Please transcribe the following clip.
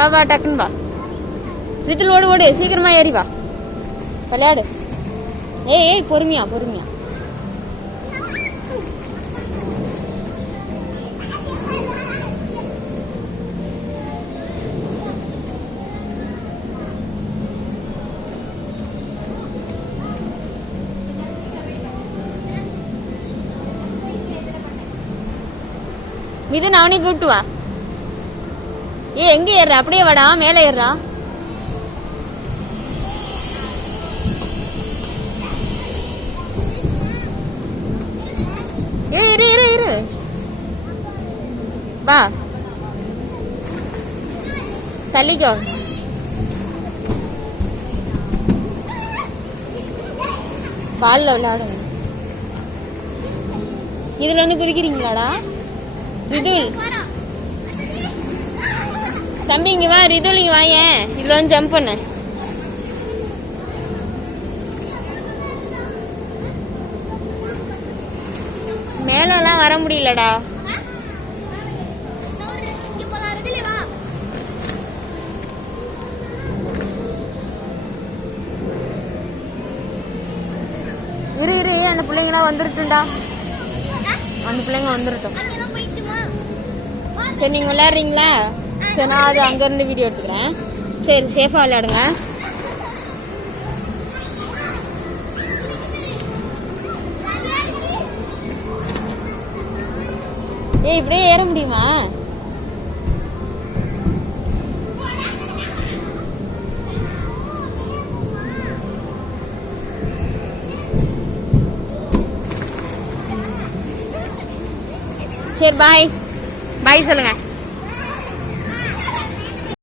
வா வா டக்குன்னு வா. ரிதில் ஓடு ஓடு, சீக்கிரமா ஏறி வா, விளையாடு. ஏய் பொறுமையா பொறுமையா. மிதுன் அவனையும் கூப்பிட்டு வா. எங்க ஏறுற? அப்படியே வாடா, மேலே ஏறுறா. இரு இரு இரு, வா தள்ளிக்கோ. பால்ல விளையாடுங்க. இதுல வந்து குதிக்கிறீங்களாடா? ரிதுல் தம்பி இங்க வா. ரிதுல் இங்க வா. ஏன் இதுல வந்து ஜம்ப் பண்ண? மேலெல்லாம் வர முடியலடா. இரு இரு, அந்த பிள்ளைங்களாம் வந்துருட்டும்டா. அந்த பிள்ளைங்க வந்துருட்டும். சரி நீங்க விளையாடுறீங்களா? சரி நான் அது அங்க இருந்து வீடியோ எடுத்துக்கிறேன். சரி சேஃபா விளையாடுங்க. இப்படியே ஏற முடியுமா? சரி பாய் பாய் சொல்லுங்க.